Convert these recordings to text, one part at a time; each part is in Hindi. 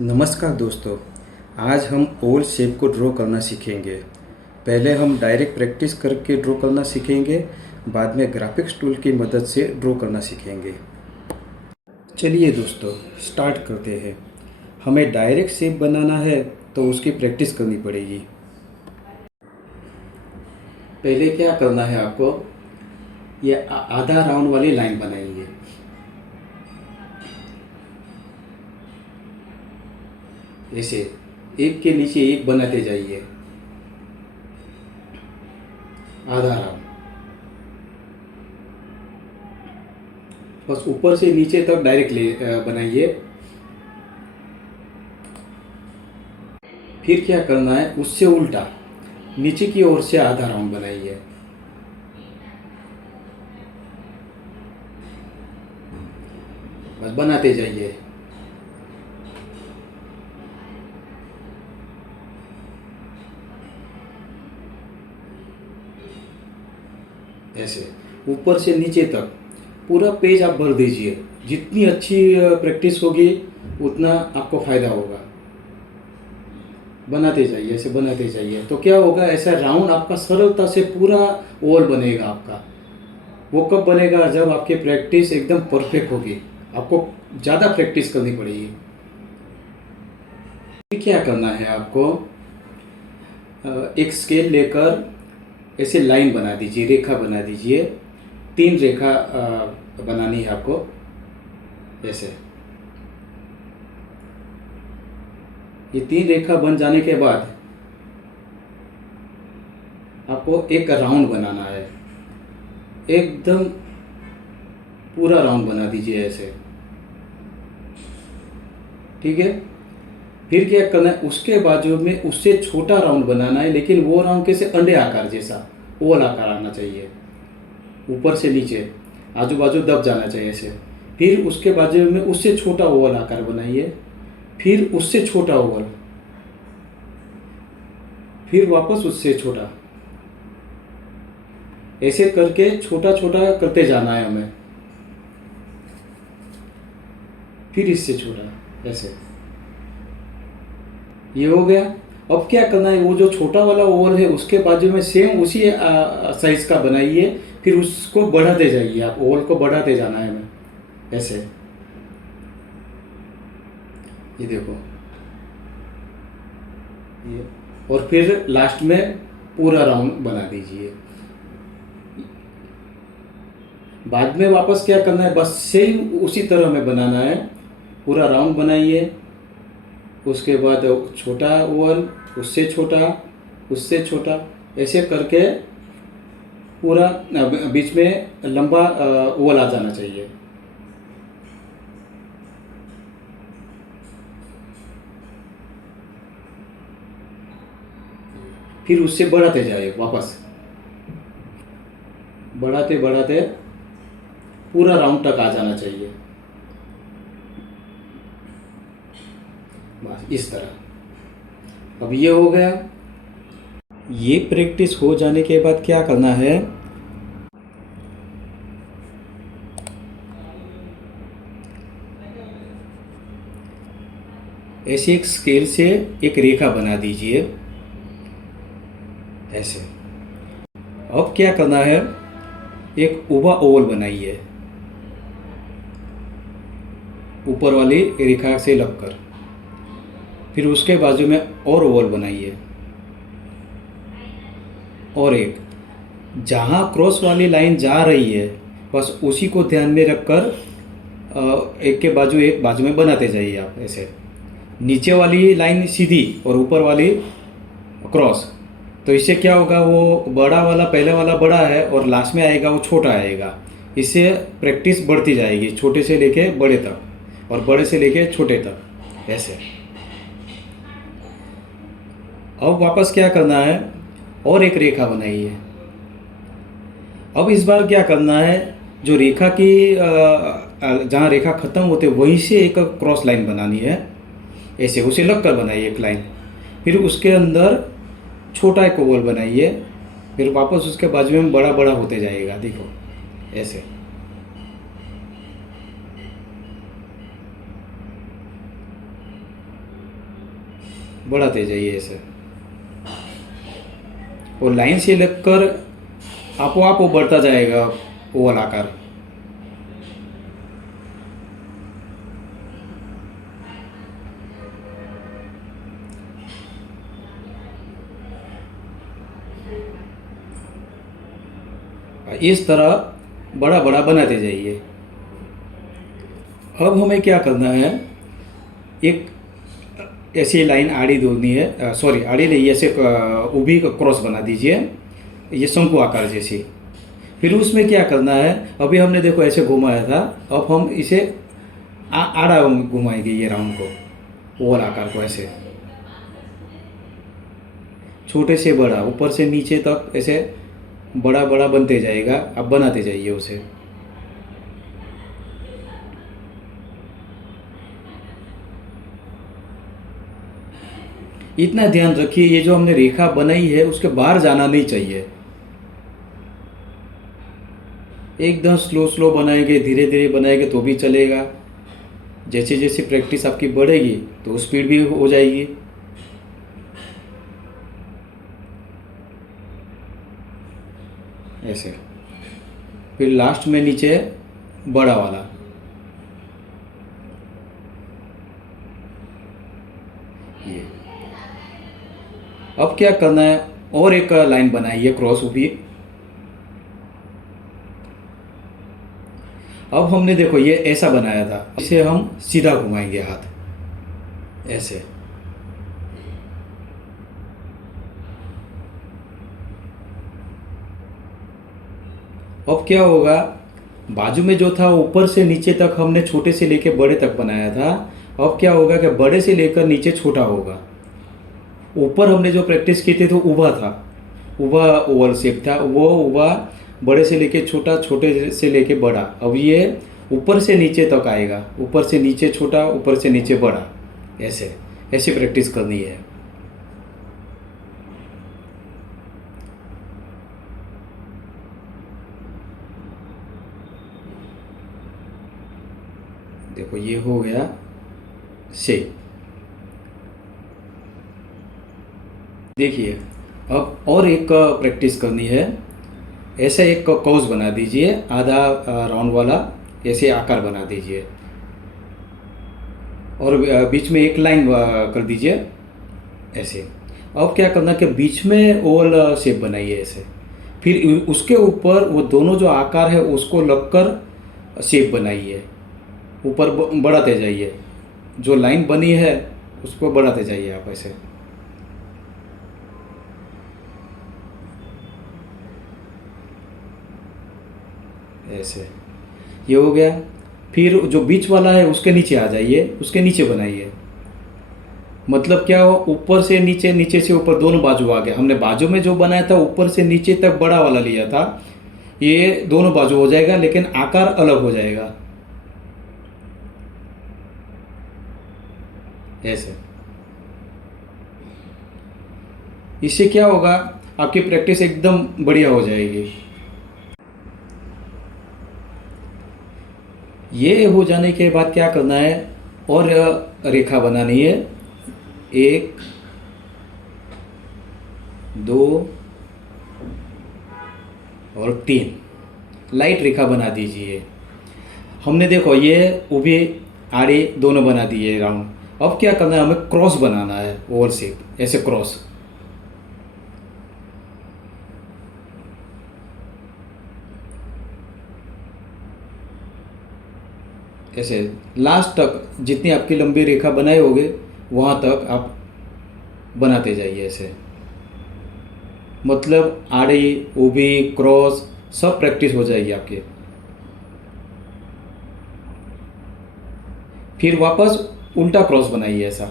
नमस्कार दोस्तों। आज हम ओवल शेप को ड्रॉ करना सीखेंगे। पहले हम डायरेक्ट प्रैक्टिस करके ड्रॉ करना सीखेंगे, बाद में ग्राफिक्स टूल की मदद से ड्रॉ करना सीखेंगे। चलिए दोस्तों, स्टार्ट करते हैं। हमें डायरेक्ट शेप बनाना है तो उसकी प्रैक्टिस करनी पड़ेगी। पहले क्या करना है आपको, ये आधा राउंड वाली लाइन बनाएंगे। ऐसे एक के नीचे एक बनाते जाइए, आधा राउंड। बस ऊपर से नीचे तक डायरेक्ट बनाइए। फिर क्या करना है, उससे उल्टा नीचे की ओर से आधा राउंड बनाइए। बस बनाते जाइए। ऐसे ऊपर से नीचे तक पूरा पेज आप भर दीजिए। जितनी अच्छी प्रैक्टिस होगी उतना आपको फ़ायदा होगा। बनाते जाइए, ऐसे बनाते जाइए तो क्या होगा, ऐसा राउंड आपका सरलता से पूरा ओवल बनेगा आपका। वो कब बनेगा, जब आपकी प्रैक्टिस एकदम परफेक्ट होगी। आपको ज़्यादा प्रैक्टिस करनी पड़ेगी। फिर क्या करना है आपको, एक स्केल लेकर ऐसे लाइन बना दीजिए, रेखा बना दीजिए। 3 रेखा बनानी है आपको। ऐसे ये 3 रेखा बन जाने के बाद आपको एक राउंड बनाना है। एकदम पूरा राउंड बना दीजिए ऐसे, ठीक है। फिर क्या करना है, उसके बाजू में उससे छोटा राउंड बनाना है, लेकिन वो राउंड कैसे, अंडे आकार जैसा ओवल आकार आना चाहिए। ऊपर से नीचे आजू बाजू दब जाना चाहिए ऐसे। फिर उसके बाजू में उससे छोटा ओवल आकार बनाइए, फिर उससे छोटा ओवल, फिर वापस उससे छोटा। ऐसे करके छोटा छोटा करते जाना है हमें। फिर इससे छोटा, ऐसे। ये हो गया। अब क्या करना है, वो जो छोटा वाला ओवल है उसके बाजू में सेम उसी साइज का बनाइए। फिर उसको बढ़ाते जाइए, आप ओवल को बढ़ाते जाना है हमें ऐसे। ये देखो, ये। और फिर लास्ट में पूरा राउंड बना दीजिए। बाद में वापस क्या करना है, बस सेम उसी तरह में बनाना है। पूरा राउंड बनाइए, उसके बाद छोटा ओवल, उससे छोटा, उससे छोटा, ऐसे करके पूरा बीच में लंबा ओवल आ जाना चाहिए। फिर उससे बढ़ाते जाइए, वापस बढ़ाते बढ़ाते पूरा राउंड तक आ जाना चाहिए। बस इस तरह। अब ये हो गया। ये प्रैक्टिस हो जाने के बाद क्या करना है, ऐसे एक स्केल से एक रेखा बना दीजिए ऐसे। अब क्या करना है, एक उभा ओवल बनाइए ऊपर वाली रेखा से लगकर। फिर उसके बाजू में और ओवल बनाइए, और एक जहाँ क्रॉस वाली लाइन जा रही है बस उसी को ध्यान में रखकर एक के बाजू एक बाजू में बनाते जाइए आप ऐसे। नीचे वाली लाइन सीधी और ऊपर वाली क्रॉस। तो इससे क्या होगा, वो बड़ा वाला पहले वाला बड़ा है और लास्ट में आएगा वो छोटा आएगा। इससे प्रैक्टिस बढ़ती जाएगी, छोटे से लेके बड़े तक और बड़े से लेके छोटे तक ऐसे। अब वापस क्या करना है, और एक रेखा बनाइए। अब इस बार क्या करना है, जो रेखा की जहाँ रेखा ख़त्म होते वहीं से एक क्रॉस लाइन बनानी है ऐसे। उसे लग कर बनाइए एक लाइन। फिर उसके अंदर छोटा एक ओवल बनाइए। फिर वापस उसके बाजू में बड़ा बड़ा होते जाएगा, देखो ऐसे। बढ़ाते जाइए ऐसे, और लाइन से लगकर आपो आप वो बढ़ता जाएगा ओवल आकार। इस तरह बड़ा बड़ा बनाते जाइए। अब हमें क्या करना है, एक ऐसी लाइन आड़ी दोनी है, सॉरी आड़ी नहीं, ऐसे ऊभी क्रॉस बना दीजिए, ये शंकु आकार जैसी। फिर उसमें क्या करना है, अभी हमने देखो ऐसे घुमाया था, अब हम इसे आड़ा घुमाएंगे, ये राउंड को, ओवल आकार को ऐसे छोटे से बड़ा, ऊपर से नीचे तक ऐसे बड़ा बड़ा बनते जाएगा। आप बनाते जाइए उसे। इतना ध्यान रखिए, ये जो हमने रेखा बनाई है उसके बाहर जाना नहीं चाहिए। एकदम स्लो स्लो बनाएंगे, धीरे धीरे बनाएंगे तो भी चलेगा। जैसे जैसे प्रैक्टिस आपकी बढ़ेगी तो स्पीड भी हो जाएगी। ऐसे फिर लास्ट में नीचे बड़ा वाला, ये। अब क्या करना है, और एक लाइन बनाइए क्रॉस ऊपी। अब हमने देखो ये ऐसा बनाया था, इसे हम सीधा घुमाएंगे हाथ ऐसे। अब क्या होगा, बाजू में जो था ऊपर से नीचे तक हमने छोटे से लेके बड़े तक बनाया था। अब क्या होगा कि बड़े से लेकर नीचे छोटा होगा। ऊपर हमने जो प्रैक्टिस की थी तो ऊभा था, ऊभा ओवल शेप था, वो ऊभा बड़े से लेके छोटा, छोटे से लेके बड़ा। अब ये ऊपर से नीचे तक आएगा, ऊपर से नीचे छोटा, ऊपर से नीचे बड़ा, ऐसे ऐसे प्रैक्टिस करनी है। देखो ये हो गया शेप। देखिए अब और एक प्रैक्टिस करनी है। ऐसा एक कौस बना दीजिए, आधा राउंड वाला, ऐसे आकार बना दीजिए, और बीच में एक लाइन कर दीजिए ऐसे। अब क्या करना कि बीच में ओवल शेप बनाइए ऐसे। फिर उसके ऊपर वो दोनों जो आकार है उसको लगकर शेप बनाइए, ऊपर बढ़ाते जाइए। जो लाइन बनी है उसको बढ़ाते जाइए आप ऐसे। ऐसे ये हो गया। फिर जो बीच वाला है उसके नीचे आ जाइए, उसके नीचे बनाइए। मतलब क्या हो, ऊपर से नीचे, नीचे से ऊपर, दोनों बाजू आ गया। हमने बाजू में जो बनाया था ऊपर से नीचे तक बड़ा वाला लिया था, ये दोनों बाजू हो जाएगा लेकिन आकार अलग हो जाएगा ऐसे। इससे क्या होगा, आपकी प्रैक्टिस एकदम बढ़िया हो जाएगी। ये हो जाने के बाद क्या करना है, और रेखा बनानी है। 1 2 और 3 लाइट रेखा बना दीजिए। हमने देखो ये ऊभी आड़ी दोनों बना दिए राउंड। अब क्या करना है, हमें क्रॉस बनाना है, ओवल शेप ऐसे क्रॉस। ऐसे लास्ट तक जितनी आपकी लंबी रेखा बनाए होगे वहाँ तक आप बनाते जाइए ऐसे। मतलब आड़ी, ऊभी, क्रॉस सब प्रैक्टिस हो जाएगी आपकी। फिर वापस उल्टा क्रॉस बनाइए ऐसा।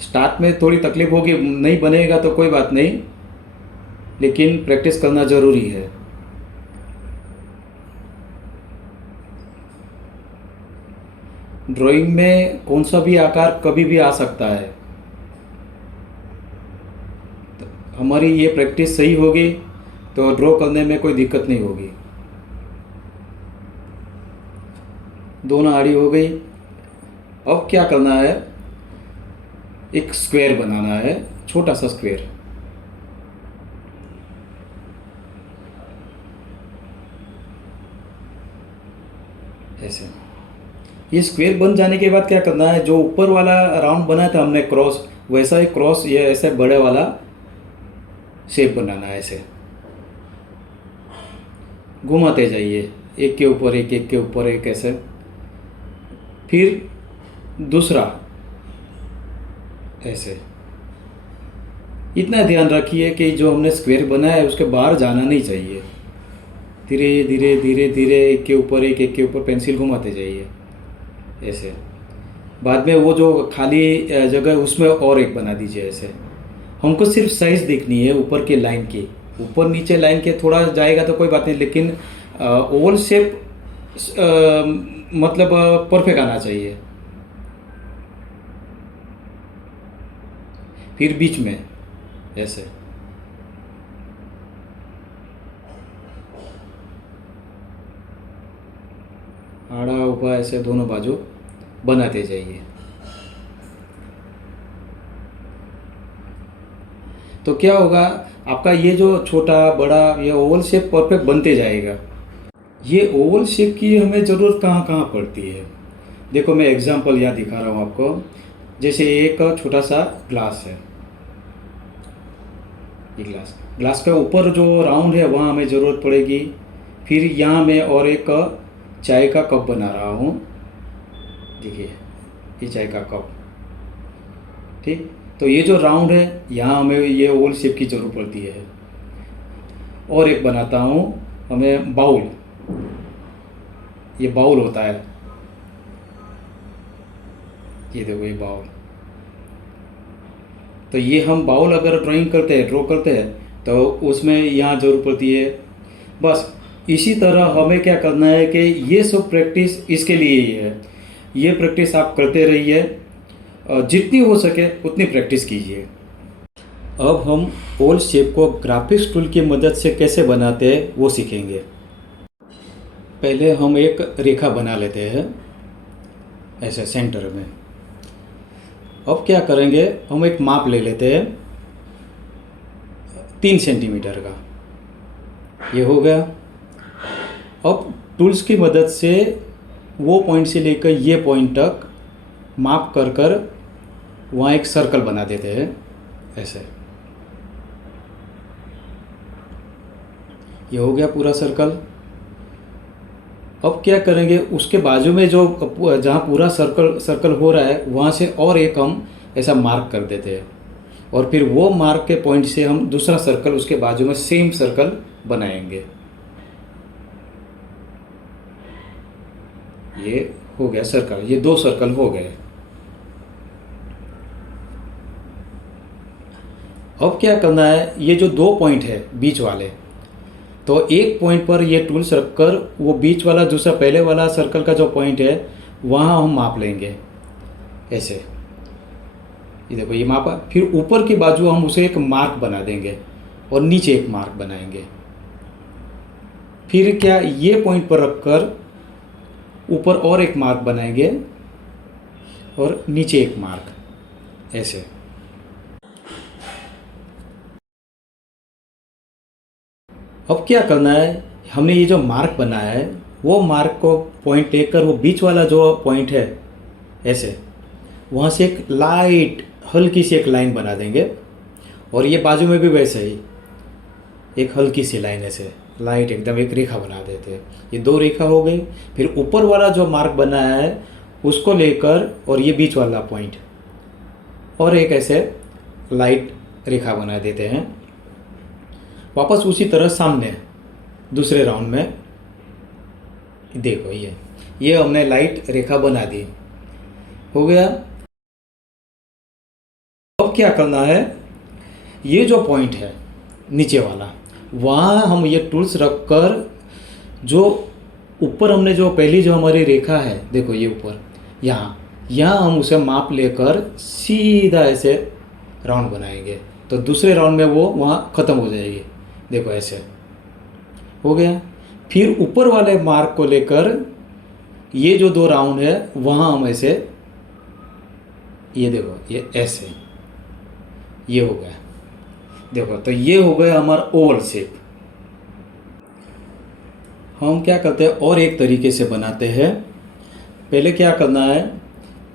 स्टार्ट में थोड़ी तकलीफ होगी, नहीं बनेगा तो कोई बात नहीं, लेकिन प्रैक्टिस करना ज़रूरी है। ड्राइंग में कौन सा भी आकार कभी भी आ सकता है। तो हमारी ये प्रैक्टिस सही होगी तो ड्रॉ करने में कोई दिक्कत नहीं होगी। दोनों आड़ी हो गई। अब क्या करना है, एक स्क्वायर बनाना है, छोटा सा स्क्वायर। ऐसे ये स्क्वायर बन जाने के बाद क्या करना है, जो ऊपर वाला राउंड बनाया था हमने क्रॉस, वैसा ही क्रॉस ये ऐसे बड़े वाला शेप बनाना है। ऐसे घुमाते जाइए, एक के ऊपर एक, एक के ऊपर एक, ऐसे। फिर दूसरा ऐसे। इतना ध्यान रखिए कि जो हमने स्क्वायर बनाया है उसके बाहर जाना नहीं चाहिए। धीरे धीरे धीरे धीरे एक के ऊपर एक के ऊपर पेंसिल घुमाते जाइए ऐसे। बाद में वो जो खाली जगह है उसमें और एक बना दीजिए ऐसे। हमको सिर्फ साइज देखनी है ऊपर के लाइन की, ऊपर नीचे लाइन के थोड़ा जाएगा तो कोई बात नहीं, लेकिन ओवल शेप मतलब परफेक्ट आना चाहिए। फिर बीच में ऐसे। आड़ा ऊपर ऐसे दोनों बाजू बनाते जाइए। तो क्या होगा, आपका ये जो छोटा बड़ा ये ओवल शेप परफेक्ट बनते जाएगा। ये ओवल शेप की हमें ज़रूरत कहाँ कहाँ पड़ती है, देखो मैं एग्जांपल यहाँ दिखा रहा हूँ आपको। जैसे एक छोटा सा ग्लास है, ये ग्लास का ऊपर जो राउंड है वहाँ हमें ज़रूरत पड़ेगी। फिर यहाँ मैं और एक चाय का कप बना रहा हूँ, देखिए ये चाय का कप, ठीक। तो ये जो राउंड है यहाँ हमें ये ओवल शेप की ज़रूरत पड़ती है। और एक बनाता हूँ हमें बाउल, ये बाउल होता है, ये देखो ये बाउल। तो ये हम बाउल अगर ड्राइंग करते हैं, ड्रॉ करते हैं, तो उसमें यहाँ ज़रूरत पड़ती है। बस इसी तरह हमें क्या करना है कि ये सब प्रैक्टिस इसके लिए ही है। ये प्रैक्टिस आप करते रहिए, जितनी हो सके उतनी प्रैक्टिस कीजिए। अब हम ओवल शेप को ग्राफिक्स टूल की मदद से कैसे बनाते हैं वो सीखेंगे। पहले हम एक रेखा बना लेते हैं ऐसे सेंटर में। अब क्या करेंगे, हम एक माप ले लेते हैं 3 सेंटीमीटर का, ये हो गया। अब टूल्स की मदद से वो पॉइंट से लेकर ये पॉइंट तक माप कर वहाँ एक सर्कल बना देते हैं ऐसे। ये हो गया पूरा सर्कल। अब क्या करेंगे, उसके बाजू में जो जहाँ पूरा सर्कल हो रहा है वहाँ से और एक हम ऐसा मार्क कर देते हैं, और फिर वो मार्क के पॉइंट से हम दूसरा सर्कल उसके बाजू में सेम सर्कल बनाएंगे। ये हो गया सर्कल, ये 2 सर्कल हो गए। अब क्या करना है, ये जो 2 पॉइंट है बीच वाले, तो एक पॉइंट पर ये टूल्स रखकर वो बीच वाला दूसरा पहले वाला सर्कल का जो पॉइंट है वहाँ हम माप लेंगे ऐसे। ये देखो ये मापा। फिर ऊपर की बाजू हम उसे एक मार्क बना देंगे और नीचे एक मार्क बनाएंगे। फिर क्या, ये पॉइंट पर रखकर ऊपर और एक मार्क बनाएंगे और नीचे एक मार्क ऐसे। अब क्या करना है, हमने ये जो मार्क बनाया है वो मार्क को पॉइंट लेकर वो बीच वाला जो पॉइंट है ऐसे, वहाँ से एक लाइट हल्की सी एक लाइन बना देंगे, और ये बाजू में भी वैसे ही एक हल्की सी लाइन ऐसे लाइट एकदम एक रेखा बना देते हैं। ये 2 रेखा हो गई। फिर ऊपर वाला जो मार्क बनाया है उसको लेकर और ये बीच वाला पॉइंट और एक ऐसे लाइट रेखा बना देते हैं। वापस उसी तरह सामने दूसरे राउंड में देखो ये हमने लाइट रेखा बना दी, हो गया। अब क्या करना है, ये जो पॉइंट है नीचे वाला वहाँ हम ये टूल्स रखकर जो ऊपर हमने जो पहली जो हमारी रेखा है, देखो ये ऊपर यहाँ हम उसे माप लेकर सीधा ऐसे राउंड बनाएंगे, तो दूसरे राउंड में वो वहाँ ख़त्म हो जाएगी। देखो ऐसे हो गया। फिर ऊपर वाले मार्क को लेकर ये जो 2 राउंड है वहाँ हम ऐसे ये देखो ये ऐसे, ये हो गया। देखो तो ये हो गया हमारा ओवल शेप। हम क्या करते हैं और एक तरीके से बनाते हैं। पहले क्या करना है,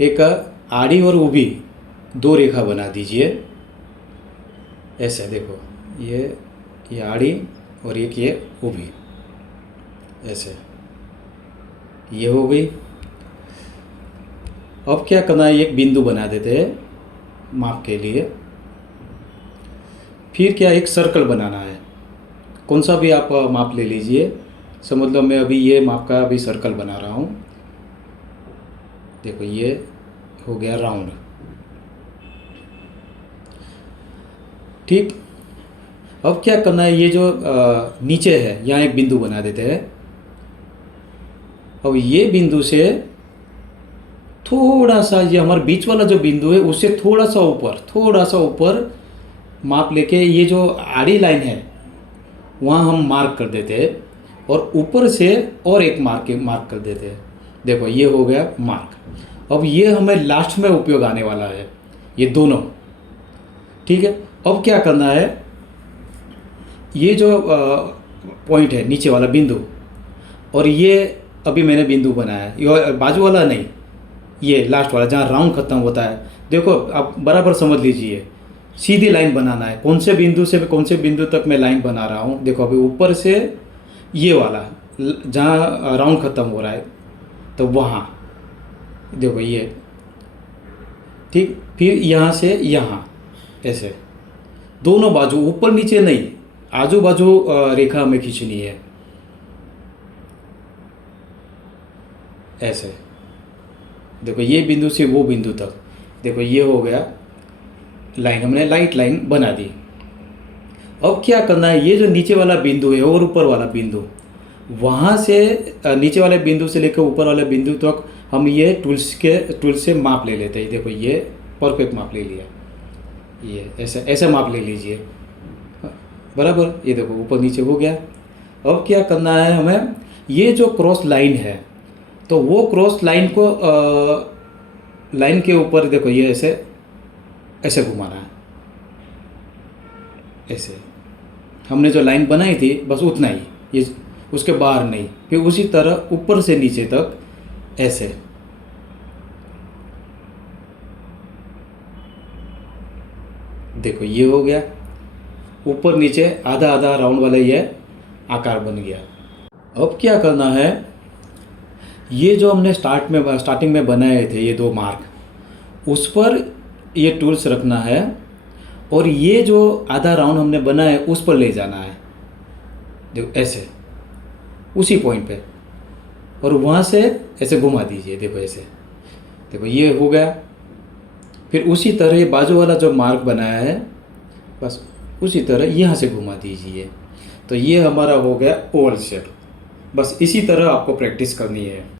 एक आड़ी और ऊभी दो रेखा बना दीजिए ऐसे। देखो ये आड़ी और एक ये ऊभी ऐसे, ये हो गई। अब क्या करना है, एक बिंदु बना देते हैं माप के लिए। फिर क्या, एक सर्कल बनाना है। कौन सा भी आप माप ले लीजिए। समझ लो मैं अभी ये माप का अभी सर्कल बना रहा हूँ। देखो ये हो गया राउंड। ठीक, अब क्या करना है, ये जो नीचे है यहाँ एक बिंदु बना देते हैं। अब ये बिंदु से थोड़ा सा, ये हमारा बीच वाला जो बिंदु है उससे थोड़ा सा ऊपर माप लेके ये जो आड़ी लाइन है वहाँ हम मार्क कर देते हैं, और ऊपर से और एक मार्क कर देते हैं। देखो ये हो गया मार्क। अब ये हमें लास्ट में उपयोग आने वाला है, ये दोनों। ठीक है, अब क्या करना है, ये जो पॉइंट है नीचे वाला बिंदु, और ये अभी मैंने बिंदु बनाया है, ये बाजू वाला नहीं, ये लास्ट वाला जहाँ राउंड खत्म होता है। देखो आप बराबर समझ लीजिए, सीधी लाइन बनाना है। कौन से बिंदु से कौन से बिंदु तक मैं लाइन बना रहा हूँ। देखो अभी ऊपर से ये वाला जहाँ राउंड खत्म हो रहा है तो वहाँ देखो ये, ठीक। फिर यहाँ से यहाँ ऐसे दोनों बाजू, ऊपर नीचे नहीं, आजू बाजू रेखा हमें खींचनी है ऐसे। देखो ये बिंदु से वो बिंदु तक, देखो ये हो गया लाइन, हमने लाइट लाइन बना दी। अब क्या करना है, ये जो नीचे वाला बिंदु है और ऊपर वाला बिंदु, वहाँ से नीचे वाले बिंदु से लेकर ऊपर वाले बिंदु तक हम ये टूल से माप ले लेते हैं। देखो ये परफेक्ट माप ले लिया, ये ऐसे ऐसे माप ले लीजिए बराबर। ये देखो ऊपर नीचे हो गया। अब क्या करना है हमें, ये जो क्रॉस लाइन है तो वो क्रॉस लाइन को लाइन के ऊपर देखो ये ऐसे ऐसे घुमाना है ऐसे। हमने जो लाइन बनाई थी बस उतना ही, ये उसके बाहर नहीं। फिर उसी तरह ऊपर से नीचे तक ऐसे। देखो ये हो गया, ऊपर नीचे आधा आधा राउंड वाला ये आकार बन गया। अब क्या करना है, ये जो हमने स्टार्टिंग में बनाए थे ये दो मार्क, उस पर ये टूल्स रखना है, और ये जो आधा राउंड हमने बनाया है उस पर ले जाना है। देखो ऐसे उसी पॉइंट पे, और वहाँ से ऐसे घुमा दीजिए। देखो ऐसे, देखो ये हो गया। फिर उसी तरह ये बाजू वाला जो मार्क बनाया है बस उसी तरह यहाँ से घुमा दीजिए। तो ये हमारा हो गया ओवल शेप। बस इसी तरह आपको प्रैक्टिस करनी है।